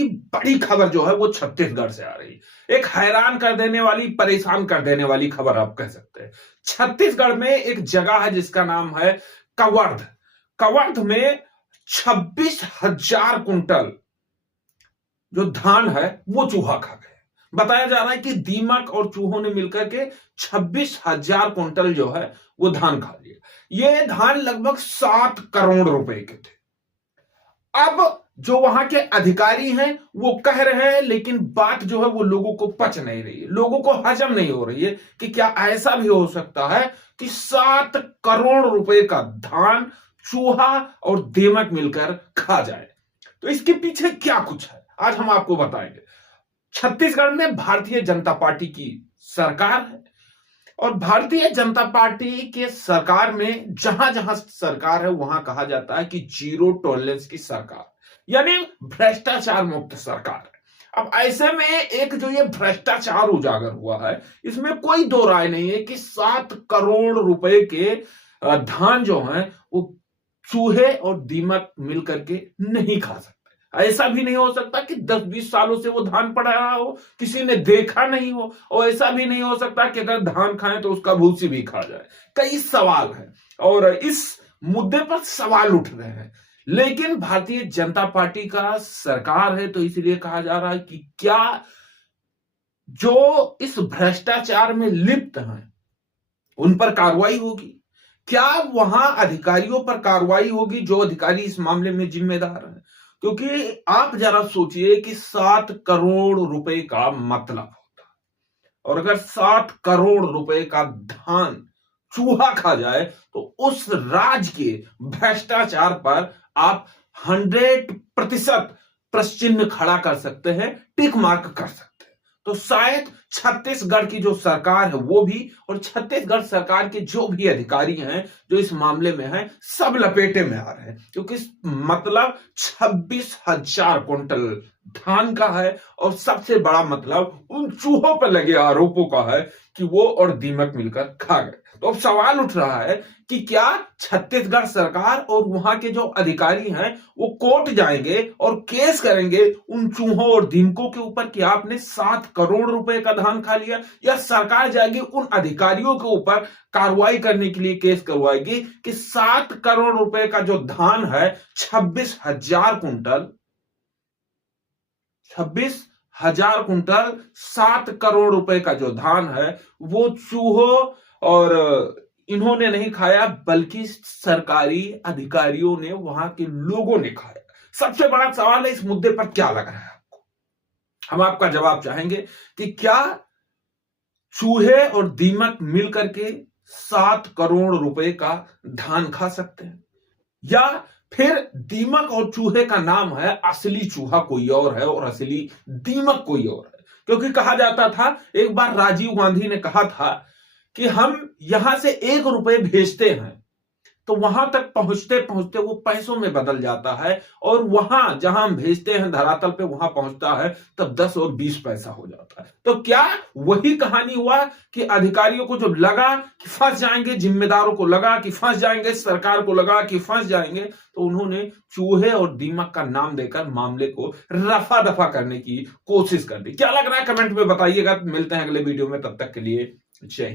की बड़ी खबर जो है वो छत्तीसगढ़ से आ रही है। एक हैरान कर देने वाली, परेशान कर देने वाली खबर आप कह सकते हैं। छत्तीसगढ़ में एक जगह है जिसका नाम है कवर्ध। कवर्ध में 26,000 कुंटल जो धान है वो चूहा खा गए। बताया जा रहा है कि दीमक और चूहों ने मिलकर के 26,000 कुंटल जो है वो धान खा लिया। ये धान लगभग 7 करोड़ रुपए के थे। अब जो वहां के अधिकारी हैं वो कह रहे हैं, लेकिन बात जो है वो लोगों को पच नहीं रही है, लोगों को हजम नहीं हो रही है कि क्या ऐसा भी हो सकता है कि 7 करोड़ रुपए का धान चूहा और दीमक मिलकर खा जाए। तो इसके पीछे क्या कुछ है आज हम आपको बताएंगे। छत्तीसगढ़ में भारतीय जनता पार्टी की सरकार है और भारतीय जनता पार्टी के सरकार में जहां जहां सरकार है वहां कहा जाता है कि जीरो टॉलरेंस की सरकार, यानी भ्रष्टाचार मुक्त सरकार है। अब ऐसे में एक जो ये भ्रष्टाचार उजागर हुआ है, इसमें कोई दो राय नहीं है कि 7 करोड़ रुपए के धान जो है वो चूहे और दीमक मिलकर के नहीं खा सकते। ऐसा भी नहीं हो सकता कि 10-20 सालों से वो धान पड़ा रहा हो, किसी ने देखा नहीं हो, और ऐसा भी नहीं हो सकता कि अगर धान खाएं तो उसका भूसी भी खा जाए। कई सवाल हैं और इस मुद्दे पर सवाल उठ रहे हैं, लेकिन भारतीय जनता पार्टी का सरकार है तो इसलिए कहा जा रहा है कि क्या जो इस भ्रष्टाचार में लिप्त हैं उन पर कार्रवाई होगी, क्या वहां अधिकारियों पर कार्रवाई होगी जो अधिकारी इस मामले में जिम्मेदार हैं। क्योंकि आप जरा सोचिए कि 7 करोड़ रुपए का मतलब होता है, और अगर 7 करोड़ रुपए का धान चूहा खा जाए तो उस राज्य के भ्रष्टाचार पर आप 100% प्रश्न चिन्ह खड़ा कर सकते हैं, टिक मार्क कर सकते हैं। तो शायद छत्तीसगढ़ की जो सरकार है वो भी, और छत्तीसगढ़ सरकार के जो भी अधिकारी हैं जो इस मामले में हैं, सब लपेटे में आ रहे हैं, क्योंकि मतलब 26,000 कुंटल धान का है और सबसे बड़ा मतलब उन चूहों पर लगे आरोपों का है कि वो और दीमक मिलकर खा गए। तो अब सवाल उठ रहा है कि क्या छत्तीसगढ़ सरकार और वहां के जो अधिकारी हैं वो कोर्ट जाएंगे और केस करेंगे उन चूहों और दीमकों के ऊपर कि आपने 7 करोड़ रुपए का धान खा लिया, या सरकार जाएगी उन अधिकारियों के ऊपर कार्रवाई करने के लिए केस करवाएगी कि 7 करोड़ रुपए का जो धान है 26,000 कुंटल 7 करोड़ रुपए का जो धान है वो चूहों और इन्होंने नहीं खाया, बल्कि सरकारी अधिकारियों ने, वहां के लोगों ने खाया। सबसे बड़ा सवाल है इस मुद्दे पर क्या लग रहा है आपको। हम आपका जवाब चाहेंगे कि क्या चूहे और दीमक मिलकर के 7 करोड़ रुपए का धान खा सकते हैं, या फिर दीमक और चूहे का नाम है, असली चूहा कोई और है और असली दीमक कोई और है। क्योंकि कहा जाता था, एक बार राजीव गांधी ने कहा था कि हम यहां से 1 रुपए भेजते हैं तो वहां तक पहुंचते पहुंचते वो पैसों में बदल जाता है, और वहां जहां हम भेजते हैं धरातल पे वहां पहुंचता है तब 10 और 20 पैसा हो जाता है। तो क्या वही कहानी हुआ कि अधिकारियों को जब लगा कि फंस जाएंगे, जिम्मेदारों को लगा कि फंस जाएंगे, सरकार को लगा कि फंस जाएंगे, तो उन्होंने चूहे और दीमक का नाम देकर मामले को रफा दफा करने की कोशिश कर दी। क्या लग रहा है कमेंट में बताइएगा। मिलते हैं अगले वीडियो में, तब तक के लिए जय हिंद।